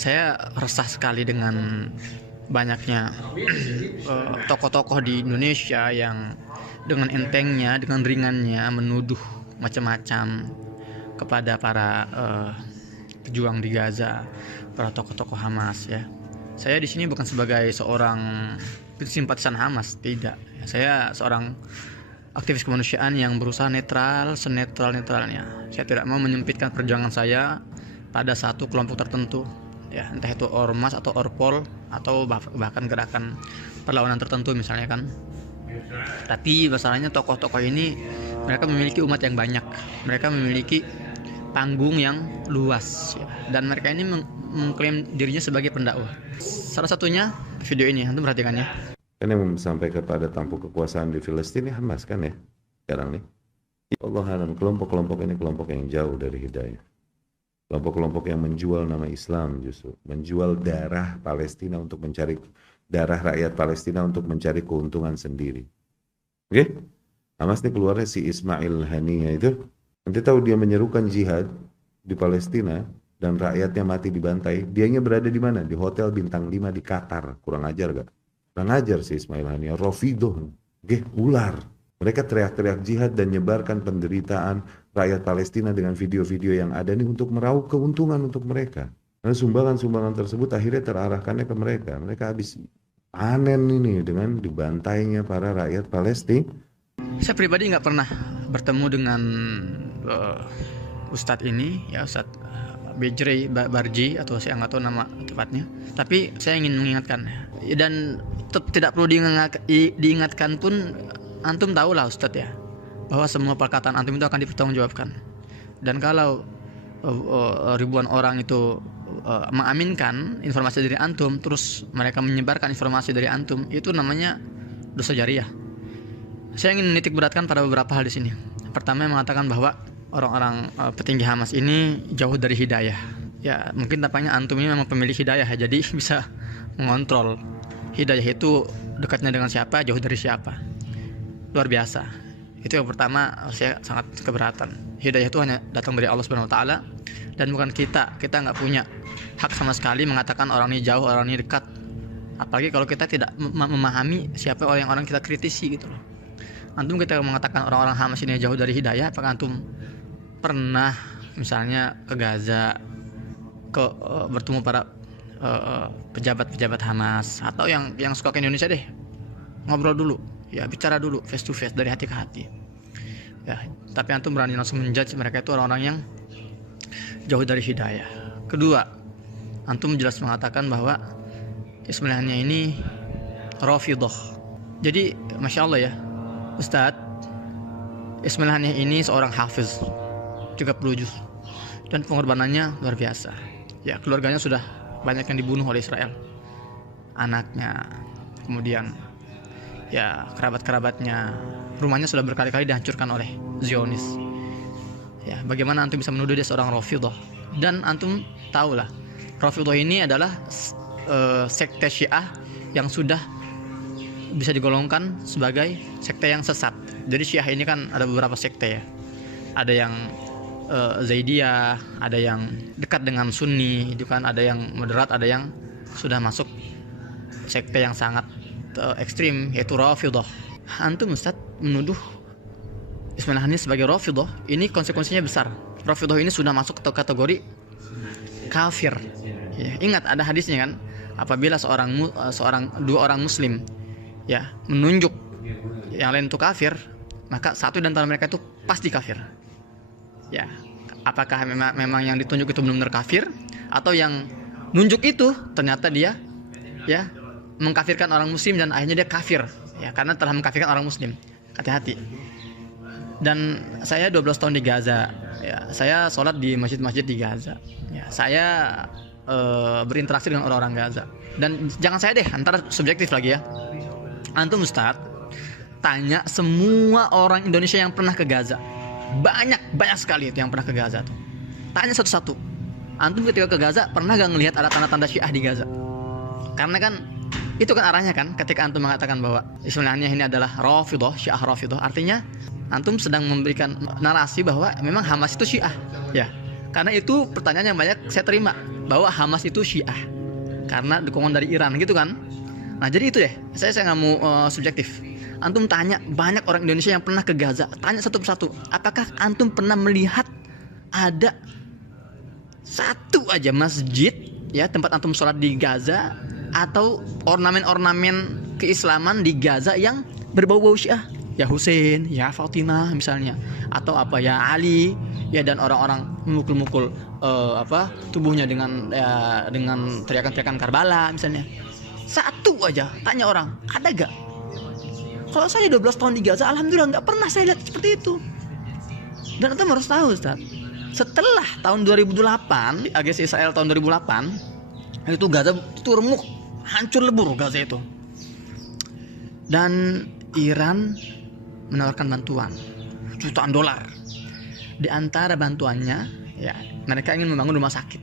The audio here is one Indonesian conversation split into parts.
Saya resah sekali dengan banyaknya tokoh-tokoh di Indonesia yang dengan entengnya, dengan ringannya menuduh macam-macam kepada para pejuang di Gaza, para tokoh-tokoh Hamas ya. Saya di sini bukan sebagai seorang simpatisan Hamas, tidak. Saya seorang aktivis kemanusiaan yang berusaha netral, senetral-netralnya. Saya tidak mau menyempitkan perjuangan saya pada satu kelompok tertentu. Ya, entah itu ormas atau orpol atau bahkan gerakan perlawanan tertentu misalnya kan. Tapi masalahnya tokoh-tokoh ini mereka memiliki umat yang banyak, mereka memiliki panggung yang luas ya. Dan mereka ini mengklaim dirinya sebagai pendakwah. Salah satunya video ini, antum perhatikan ya. Kan yang sampai kepada tampuk kekuasaan di Filistin ini Hamas kan ya sekarang nih. Allah alam, kelompok-kelompok ini kelompok yang jauh dari hidayah. Kelompok-kelompok yang menjual nama Islam justru, menjual darah Palestina untuk mencari darah rakyat Palestina untuk mencari keuntungan sendiri. Oke? Hamas ini keluarnya si Ismail Haniyah itu, nanti tahu dia menyerukan jihad di Palestina dan rakyatnya mati dibantai, dianya berada di mana? Di hotel bintang 5 di Qatar. Kurang ajar gak? Kurang ajar si Ismail Haniyah, Rafidah, ular. Mereka teriak-teriak jihad dan nyebarkan penderitaan rakyat Palestina dengan video-video yang ada ini untuk meraup keuntungan untuk mereka. Karena sumbangan-sumbangan tersebut akhirnya terarahkannya ke mereka. Mereka habis panen ini dengan dibantainya para rakyat Palestina. Saya pribadi nggak pernah bertemu dengan Ustadz ini, ya Ustadz Bejrey Barji atau saya nggak tahu nama tepatnya. Tapi saya ingin mengingatkan dan tidak perlu diingatkan pun. Antum tahulah Ustadz ya, bahwa semua perkataan antum itu akan dipertanggungjawabkan. Dan kalau ribuan orang itu mengaminkan informasi dari antum, terus mereka menyebarkan informasi dari antum, itu namanya dosa jariah. Saya ingin menitik beratkan pada beberapa hal di sini. Pertama, yang mengatakan bahwa orang-orang petinggi Hamas ini jauh dari hidayah. Ya, mungkin tampaknya antum ini memang pemilik hidayah, jadi bisa mengontrol hidayah itu dekatnya dengan siapa, jauh dari siapa. Luar biasa. Itu yang pertama, saya sangat keberatan. Hidayah itu hanya datang dari Allah Subhanahu wa taala dan bukan kita. Kita nggak punya hak sama sekali mengatakan orang ini jauh, orang ini dekat. Apalagi kalau kita tidak memahami siapa orang-orang kita kritisi gitu loh. Antum kita mengatakan orang-orang Hamas ini jauh dari hidayah, apakah antum pernah misalnya ke Gaza, bertemu para pejabat-pejabat Hamas atau yang suka ke Indonesia deh, ngobrol dulu. Ya, bicara dulu face to face, dari hati ke hati. Ya, tapi antum berani langsung menjudge mereka itu orang-orang yang jauh dari hidayah. Kedua, antum jelas mengatakan bahwa Ismailahnya ini Rafidah. Jadi, Masya Allah ya, Ustadz, Ismailahnya ini seorang hafiz 30 juz dan pengorbanannya luar biasa. Ya, keluarganya sudah banyak yang dibunuh oleh Israel. Anaknya, kemudian ya kerabat-kerabatnya, rumahnya sudah berkali-kali dihancurkan oleh Zionis. Ya, bagaimana antum bisa menuduh dia seorang Rafidah? Dan antum tahulah, Rafidah ini adalah sekte Syiah yang sudah bisa digolongkan sebagai sekte yang sesat. Jadi Syiah ini kan ada beberapa sekte ya. Ada yang Zaidiyah, ada yang dekat dengan Sunni, itu kan, ada yang moderat, ada yang sudah masuk sekte yang sangat ekstrim, yaitu Rafidah. Antum Ustaz menuduh Ismail Haniyah sebagai Rafidah, ini konsekuensinya besar. Rafidah ini sudah masuk ke kategori kafir. Ya, ingat ada hadisnya kan, apabila dua orang muslim ya menunjuk yang lain itu kafir, maka satu di antara mereka itu pasti kafir. Ya, apakah memang yang ditunjuk itu benar-benar kafir, atau yang nunjuk itu ternyata dia ya mengkafirkan orang muslim dan akhirnya dia kafir ya karena telah mengkafirkan orang muslim. Hati-hati. Dan saya 12 tahun di Gaza ya, saya sholat di masjid-masjid di Gaza ya, saya berinteraksi dengan orang-orang Gaza. Dan jangan saya deh, antara subjektif lagi ya, antum Ustaz tanya semua orang Indonesia yang pernah ke Gaza, banyak sekali itu yang pernah ke Gaza tuh. Tanya satu-satu, antum ketika ke Gaza pernah gak ngelihat ada tanda-tanda Syiah di Gaza? Karena kan itu kan arahnya kan, ketika antum mengatakan bahwa Ismailahnya ini adalah Rafidah, Syiah Rafidah, artinya antum sedang memberikan narasi bahwa memang Hamas itu Syiah ya. Karena itu pertanyaan yang banyak saya terima bahwa Hamas itu Syiah karena dukungan dari Iran gitu kan. Nah jadi itu deh, saya nggak mau subjektif. Antum tanya banyak orang Indonesia yang pernah ke Gaza, tanya satu persatu, apakah antum pernah melihat ada satu aja masjid ya tempat antum sholat di Gaza atau ornamen-ornamen keislaman di Gaza yang berbau-bau Syiah? Ya Hussein, ya Fatimah misalnya, atau apa ya Ali, ya dan orang-orang memukul-mukul tubuhnya dengan teriakan-teriakan Karbala misalnya. Satu aja, tanya orang, ada gak? Kalau saya 12 tahun di Gaza, alhamdulillah nggak pernah saya lihat seperti itu. Dan antum harus tahu, Ustaz, setelah tahun 2008, agresif Israel tahun 2008, itu Gaza itu remuk, hancur lebur Gaza itu. Dan Iran menawarkan bantuan jutaan dolar. Di antara bantuannya, ya mereka ingin membangun rumah sakit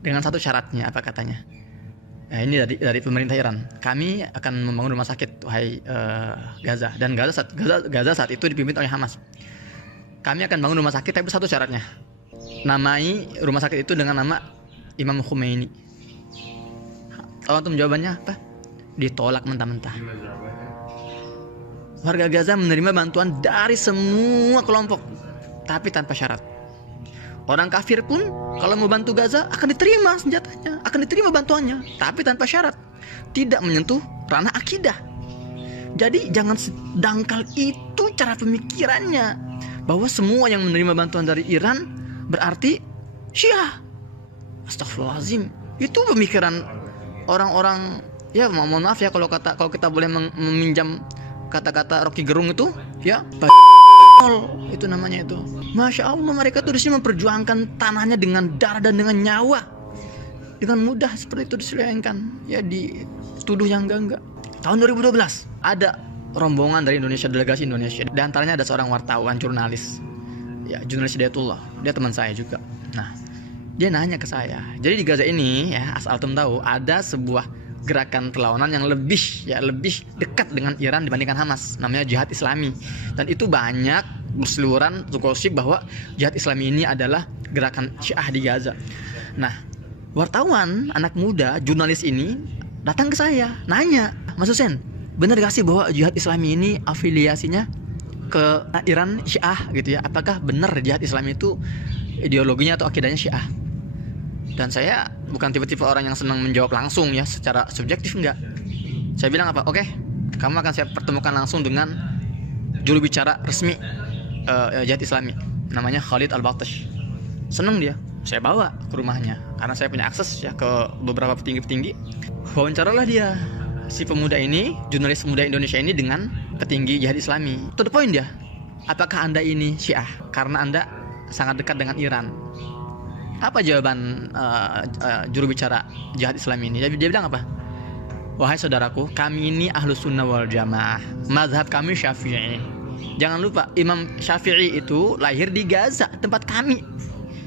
dengan satu syaratnya, apa katanya? Ya, ini dari pemerintah Iran. Kami akan membangun rumah sakit, wahai Gaza. Dan Gaza saat itu dipimpin oleh Hamas. Kami akan bangun rumah sakit, tapi satu syaratnya. Namai rumah sakit itu dengan nama Imam Khomeini. Tahu antum jawabannya apa? Ditolak mentah-mentah. Warga Gaza menerima bantuan dari semua kelompok, tapi tanpa syarat. Orang kafir pun kalau mau bantu Gaza akan diterima senjatanya, akan diterima bantuannya, tapi tanpa syarat, tidak menyentuh ranah akidah. Jadi jangan sedangkal itu cara pemikirannya, bahwa semua yang menerima bantuan dari Iran berarti Syiah. Astagfirullahaladzim, itu pemikiran orang-orang, ya mohon maaf ya kalau kita boleh meminjam kata-kata Rocky Gerung itu, ya itu namanya itu. Masya Allah, mereka tuh disini memperjuangkan tanahnya dengan darah dan dengan nyawa. Dengan mudah seperti itu diselewengkan, ya dituduh yang enggak. Tahun 2012 ada rombongan dari Indonesia, delegasi Indonesia. Di antaranya ada seorang wartawan, jurnalis, ya jurnalis Hidayatullah. Dia teman saya juga. Nah, dia nanya ke saya. Jadi di Gaza ini, ya asal antum tahu, ada sebuah gerakan perlawanan yang lebih dekat dengan Iran dibandingkan Hamas, namanya Jihad Islami. Dan itu banyak berseliweran gosip bahwa Jihad Islami ini adalah gerakan Syiah di Gaza. Nah, wartawan anak muda jurnalis ini datang ke saya nanya, Mas Husein, benar gak sih bahwa Jihad Islami ini afiliasinya ke Iran Syiah gitu ya? Apakah benar Jihad Islami itu ideologinya atau akidahnya Syiah? Dan saya bukan tipe-tipe orang yang senang menjawab langsung ya secara subjektif, enggak. Saya bilang apa? Oke, kamu akan saya pertemukan langsung dengan juru bicara resmi Jihad Islami, namanya Khalid Al-Batash. Seneng dia, saya bawa ke rumahnya karena saya punya akses ya ke beberapa petinggi-petinggi. Wawancaralah dia, si pemuda ini, jurnalis muda Indonesia ini dengan petinggi Jihad Islami. To the point dia, apakah Anda ini Syiah karena Anda sangat dekat dengan Iran? Apa jawaban juru bicara Jihad Islam ini? Dia bilang apa? Wahai saudaraku, kami ini Ahlus Sunnah wal Jamaah, mazhab kami Syafi'i. Jangan lupa, Imam Syafi'i itu lahir di Gaza, tempat kami.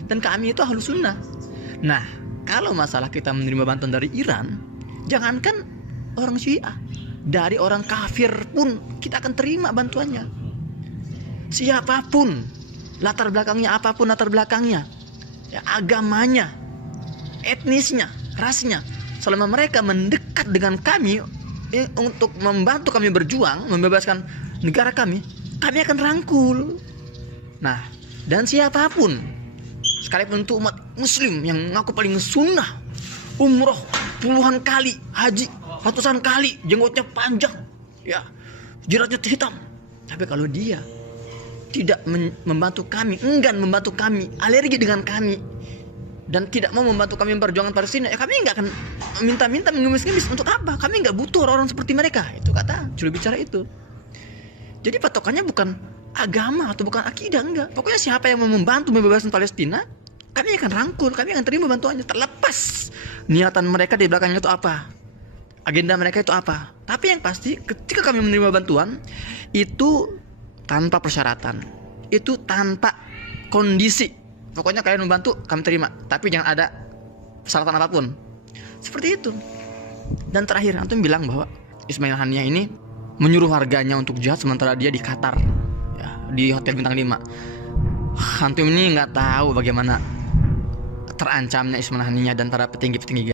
Dan kami itu Ahlus Sunnah. Nah, kalau masalah kita menerima bantuan dari Iran, jangankan orang Syiah, dari orang kafir pun kita akan terima bantuannya. Siapapun, latar belakangnya apapun latar belakangnya, ya, agamanya, etnisnya, rasnya, selama mereka mendekat dengan kami untuk membantu kami berjuang, membebaskan negara kami akan rangkul. Nah, dan siapapun, sekalipun itu umat muslim yang ngaku paling sunnah, umroh puluhan kali, haji ratusan kali, jenggotnya panjang, ya, jiratnya hitam, tapi kalau dia tidak membantu kami, enggan membantu kami, alergi dengan kami, dan tidak mau membantu kami memperjuangkan Palestina, ya kami nggak akan minta-minta mengemis-ngemis. Untuk apa? Kami nggak butuh orang seperti mereka. Itu kata juru bicara itu. Jadi patokannya bukan agama atau bukan akidah, enggak. Pokoknya siapa yang mau membantu membebaskan Palestina, kami akan rangkul, kami akan terima bantuannya, terlepas niatan mereka di belakangnya itu apa, agenda mereka itu apa. Tapi yang pasti ketika kami menerima bantuan itu tanpa persyaratan, itu tanpa kondisi. Pokoknya kalian membantu, kami terima, tapi jangan ada persyaratan apapun. Seperti itu. Dan terakhir, antum bilang bahwa Ismail Haniyah ini menyuruh warganya untuk jihad sementara dia di Qatar, ya, di hotel bintang 5. Antum ini nggak tahu bagaimana terancamnya Ismail Haniyah dan para petinggi-petinggi